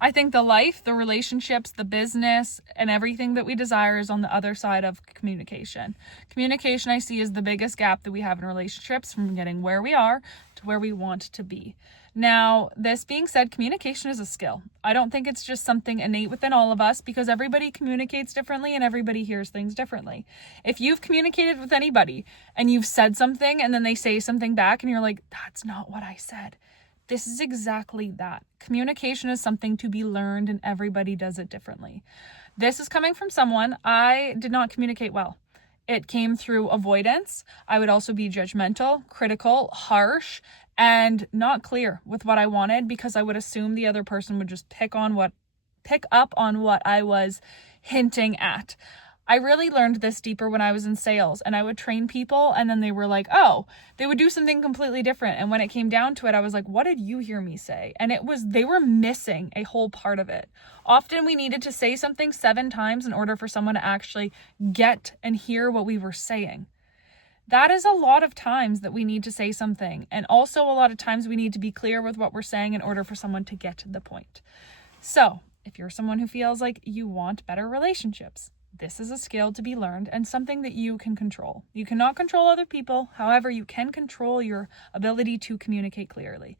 I think the life, the relationships, the business, and everything that we desire is on the other side of communication. Communication, I see, is the biggest gap that we have in relationships from getting where we are to where we want to be. Now, this being said, communication is a skill. I don't think it's just something innate within all of us, because everybody communicates differently and everybody hears things differently. If you've communicated with anybody and you've said something and then they say something back and you're like, that's not what I said. This is exactly that. Communication is something to be learned, and everybody does it differently. This is coming from someone. I did not communicate well. It came through avoidance. I would also be judgmental, critical, harsh, and not clear with what I wanted, because I would assume the other person would just pick up on what I was hinting at. I really learned this deeper when I was in sales, and I would train people and then they were like, oh, they would do something completely different. And when it came down to it, I was like, what did you hear me say? And they were missing a whole part of it. Often we needed to say something 7 times in order for someone to actually get and hear what we were saying. That is a lot of times that we need to say something. And also a lot of times we need to be clear with what we're saying in order for someone to get to the point. So if you're someone who feels like you want better relationships, this is a skill to be learned and something that you can control. You cannot control other people. However, you can control your ability to communicate clearly.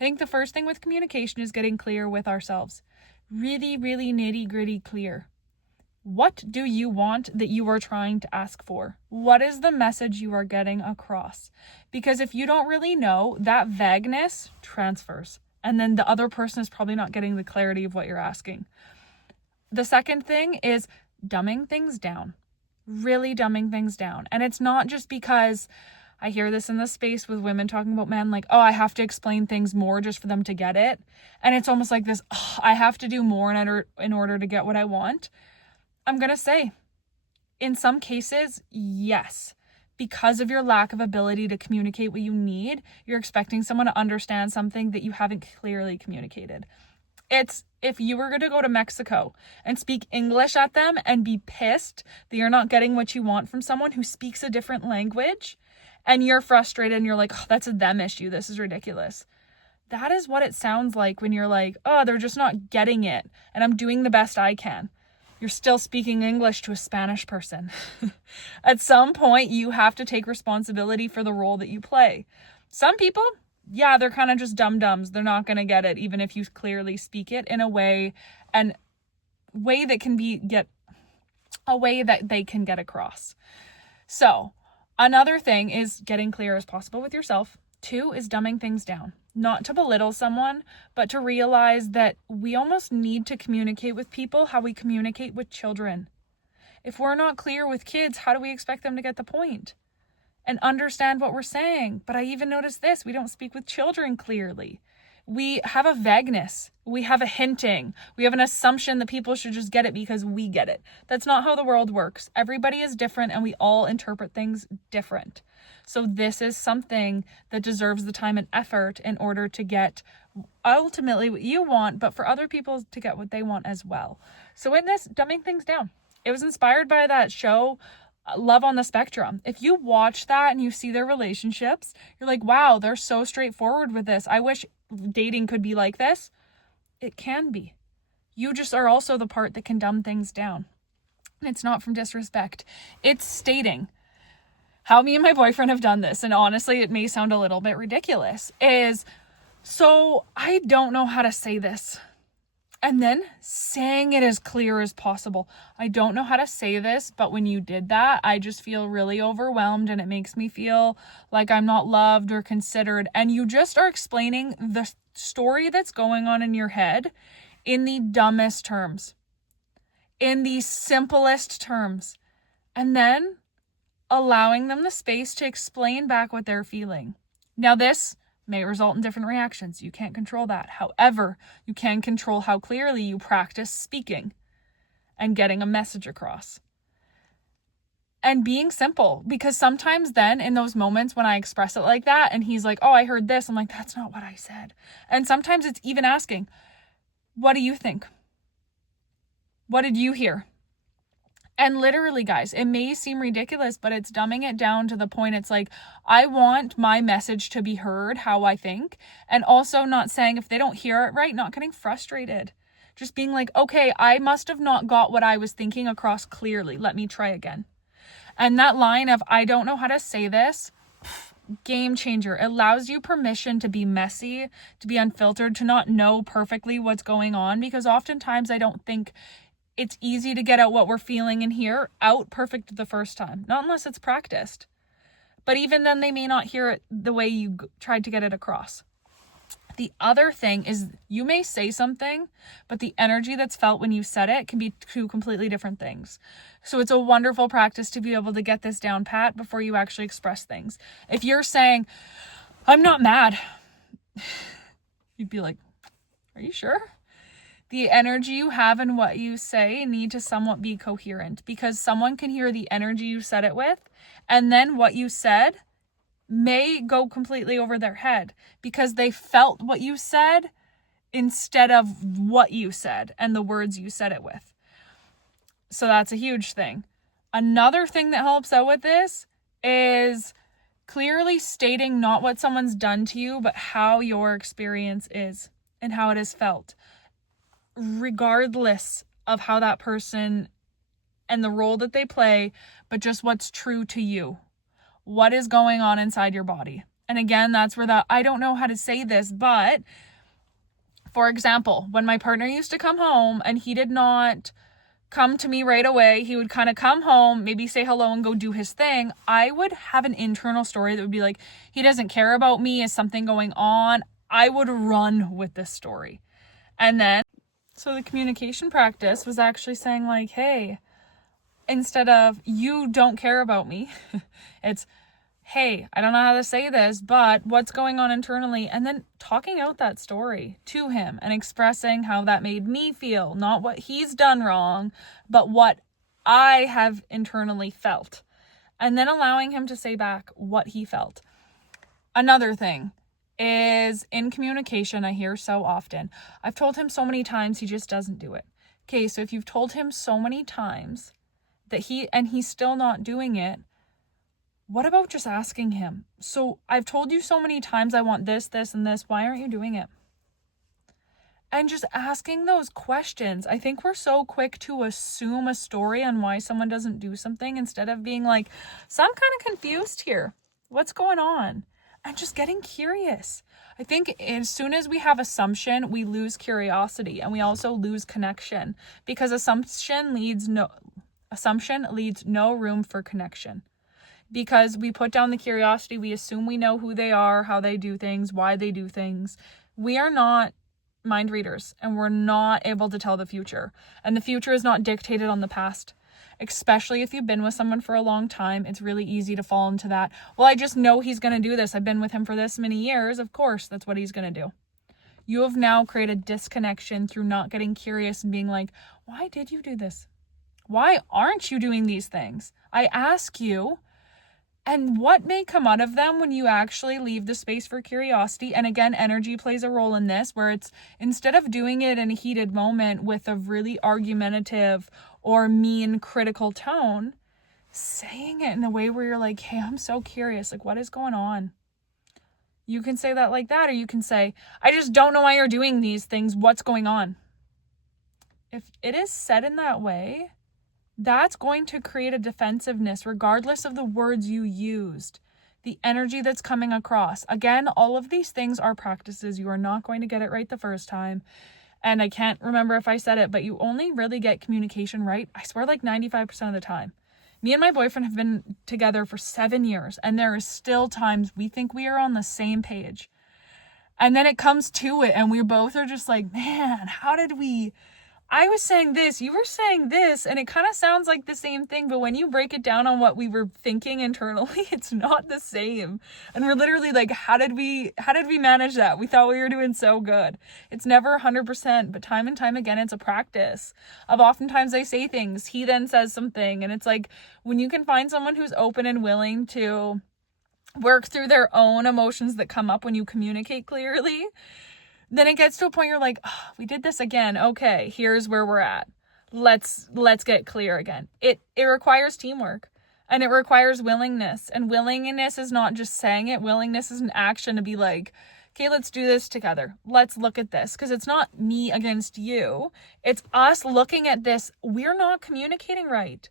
I think the first thing with communication is getting clear with ourselves. Really, really nitty-gritty clear. What do you want that you are trying to ask for? What is the message you are getting across? Because if you don't really know, that vagueness transfers. And then the other person is probably not getting the clarity of what you're asking. The second thing is dumbing things down. Really dumbing things down. And it's not just because I hear this in the space with women talking about men, like, oh, I have to explain things more just for them to get it. And it's almost like this, oh, I have to do more in order to get what I want. I'm going to say, in some cases, yes. Because of your lack of ability to communicate what you need, you're expecting someone to understand something that you haven't clearly communicated. It's if you were going to go to Mexico and speak English at them and be pissed that you're not getting what you want from someone who speaks a different language, and you're frustrated and you're like, oh, that's a them issue. This is ridiculous. That is what it sounds like when you're like, oh, they're just not getting it and I'm doing the best I can. You're still speaking English to a Spanish person. At some point, you have to take responsibility for the role that you play. Some people, yeah, they're kind of just dum-dums. They're not going to get it, even if you clearly speak it in a way that they can get across. So, another thing is getting clear as possible with yourself. 2 is dumbing things down. Not to belittle someone, but to realize that we almost need to communicate with people how we communicate with children. If we're not clear with kids, how do we expect them to get the point and understand what we're saying? But I even noticed this, we don't speak with children clearly. We have a vagueness. We have a hinting. We have an assumption that people should just get it because we get it. That's not how the world works. Everybody is different and we all interpret things different. So this is something that deserves the time and effort in order to get ultimately what you want, but for other people to get what they want as well. So in this, dumbing things down. It was inspired by that show, Love on the Spectrum. If you watch that and you see their relationships, you're like, wow, they're so straightforward with this. I wish dating could be like this. It can be. You just are also the part that can dumb things down. And it's not from disrespect. It's stating how me and my boyfriend have done this. And honestly, it may sound a little bit ridiculous. So I don't know how to say this. And then saying it as clear as possible. I don't know how to say this, but when you did that, I just feel really overwhelmed and it makes me feel like I'm not loved or considered. And you just are explaining the story that's going on in your head in the dumbest terms, in the simplest terms, and then allowing them the space to explain back what they're feeling. Now, this may result in different reactions. You can't control that. However, you can control how clearly you practice speaking and getting a message across. And being simple, because sometimes then in those moments when I express it like that and he's like, oh, I heard this, I'm like, that's not what I said. And sometimes it's even asking, what do you think? What did you hear? And literally, guys, it may seem ridiculous, but it's dumbing it down to the point it's like, I want my message to be heard how I think, and also not saying if they don't hear it right, not getting frustrated. Just being like, okay, I must have not got what I was thinking across clearly. Let me try again. And that line of, I don't know how to say this, game changer. It allows you permission to be messy, to be unfiltered, to not know perfectly what's going on, because oftentimes I don't think it's easy to get out what we're feeling in here out perfect the first time, not unless it's practiced. But even then, they may not hear it the way you tried to get it across. The other thing is, you may say something, but the energy that's felt when you said it can be two completely different things. So it's a wonderful practice to be able to get this down pat before you actually express things. If you're saying, I'm not mad, you'd be like, are you sure? The energy you have and what you say need to somewhat be coherent, because someone can hear the energy you said it with, and then what you said may go completely over their head because they felt what you said instead of what you said and the words you said it with. So that's a huge thing. Another thing that helps out with this is clearly stating not what someone's done to you, but how your experience is and how it is felt, regardless of how that person and the role that they play, but just what's true to you. What is going on inside your body? And again, that's where that, I don't know how to say this, but for example, when my partner used to come home and he did not come to me right away, he would kind of come home, maybe say hello and go do his thing. I would have an internal story that would be like, he doesn't care about me. Is something going on? I would run with this story. And then, so the communication practice was actually saying like, hey, instead of you don't care about me, it's, hey, I don't know how to say this, but what's going on internally? And then talking out that story to him and expressing how that made me feel, not what he's done wrong, but what I have internally felt. And then allowing him to say back what he felt. Another thing is in communication, I hear so often, I've told him so many times, he just doesn't do it. Okay, so if you've told him so many times that he's still not doing it, what about just asking him? So I've told you so many times I want this, this, and this. Why aren't you doing it? And just asking those questions. I think we're so quick to assume a story on why someone doesn't do something instead of being like, so I'm kind of confused here. What's going on? And just getting curious. I think as soon as we have assumption, we lose curiosity, and we also lose connection, because assumption leads no room for connection. Because we put down the curiosity, we assume we know who they are, how they do things, why they do things. We are not mind readers, and we're not able to tell the future. And the future is not dictated on the past. Especially if you've been with someone for a long time, it's really easy to fall into that. Well, I just know he's going to do this. I've been with him for this many years. Of course, that's what he's going to do. You have now created disconnection through not getting curious and being like, why did you do this? Why aren't you doing these things? I ask you. And what may come out of them when you actually leave the space for curiosity? And again, energy plays a role in this, where it's instead of doing it in a heated moment with a really argumentative or mean critical tone, saying it in a way where you're like, hey, I'm so curious. Like, what is going on? You can say that like that, or you can say, I just don't know why you're doing these things. What's going on? If it is said in that way, that's going to create a defensiveness regardless of the words you used, the energy that's coming across. Again, all of these things are practices. You are not going to get it right the first time. And I can't remember if I said it, but you only really get communication right, I swear, like 95% of the time. Me and my boyfriend have been together for 7 years, and there is still times we think we are on the same page. And then it comes to it, and we both are just like, man, how did we... I was saying this, you were saying this, and it kind of sounds like the same thing, but when you break it down on what we were thinking internally, it's not the same. And we're literally like, how did we manage that? We thought we were doing so good. It's never 100%, but time and time again, it's a practice of oftentimes I say things, he then says something, and it's like, when you can find someone who's open and willing to work through their own emotions that come up when you communicate clearly, then it gets to a point you're like, oh, we did this again. Okay, here's where we're at. Let's get clear again. It requires teamwork, and it requires willingness. And willingness is not just saying it. Willingness is an action to be like, Okay, let's do this together. Let's look at this, because it's not me against you. It's us looking at this. We're not communicating right.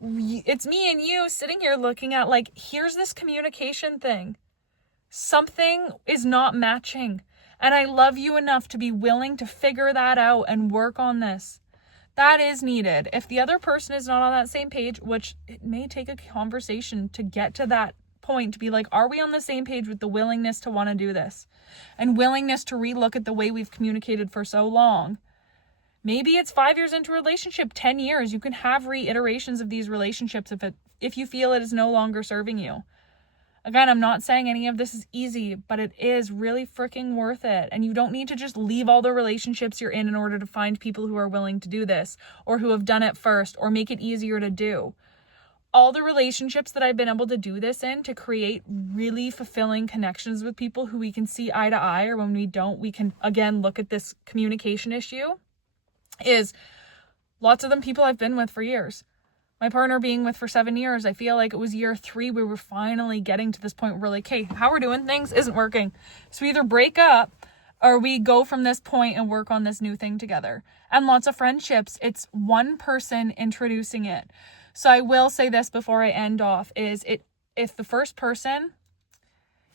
It's me and you sitting here looking at, like, here's this communication thing. Something is not matching. And I love you enough to be willing to figure that out and work on this. That is needed. If the other person is not on that same page, which it may take a conversation to get to that point, to be like, are we on the same page with the willingness to want to do this? And willingness to relook at the way we've communicated for so long. Maybe it's 5 years into a relationship, 10 years. You can have reiterations of these relationships if you feel it is no longer serving you. Again, I'm not saying any of this is easy, but it is really freaking worth it. And you don't need to just leave all the relationships you're in order to find people who are willing to do this, or who have done it first, or make it easier to do. All the relationships that I've been able to do this in, to create really fulfilling connections with people who we can see eye to eye, or when we don't, we can again look at this communication issue, is lots of them people I've been with for years. My partner being with for 7 years, I feel like it was year 3 we were finally getting to this point where we're like, hey, how we're doing things isn't working. So we either break up or we go from this point and work on this new thing together. And lots of friendships, it's one person introducing it. So I will say this before I end off, is if the first person,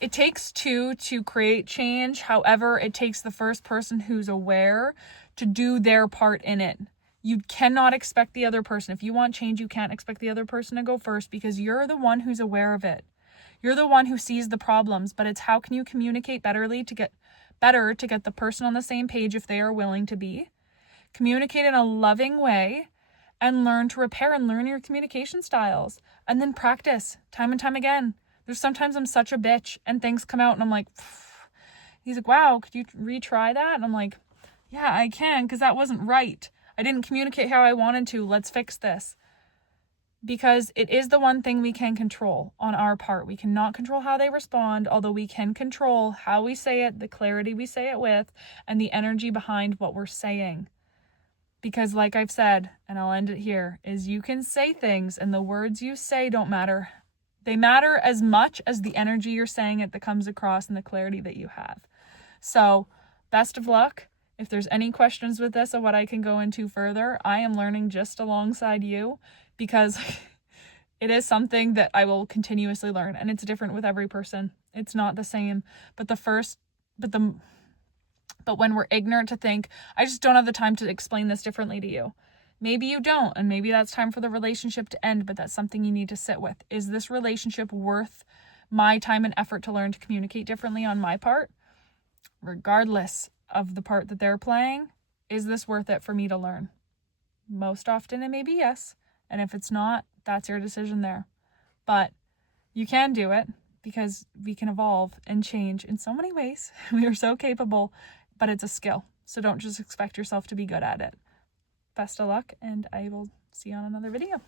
it takes 2 to create change. However, it takes the first person who's aware to do their part in it. You cannot expect the other person. If you want change, you can't expect the other person to go first, because you're the one who's aware of it. You're the one who sees the problems, but it's how can you communicate better to get the person on the same page if they are willing to be. Communicate in a loving way and learn to repair and learn your communication styles, and then practice time and time again. There's sometimes I'm such a bitch and things come out and I'm like, he's like, wow, could you retry that? And I'm like, yeah, I can, because that wasn't right. I didn't communicate how I wanted to. Let's fix this. Because it is the one thing we can control on our part. We cannot control how they respond, although we can control how we say it, the clarity we say it with, and the energy behind what we're saying. Because like I've said, and I'll end it here, is you can say things and the words you say don't matter. They matter as much as the energy you're saying it that comes across and the clarity that you have. So, best of luck. If there's any questions with this or what I can go into further, I am learning just alongside you, because it is something that I will continuously learn, and it's different with every person. It's not the same. But when we're ignorant to think, I just don't have the time to explain this differently to you. Maybe you don't, and maybe that's time for the relationship to end, but that's something you need to sit with. Is this relationship worth my time and effort to learn to communicate differently on my part? Regardless of the part that they're playing, is this worth it for me to learn? Most often it may be yes, and if it's not, that's your decision there. But you can do it, because we can evolve and change in so many ways. We are so capable, but it's a skill. So don't just expect yourself to be good at it. Best of luck, and I will see you on another video.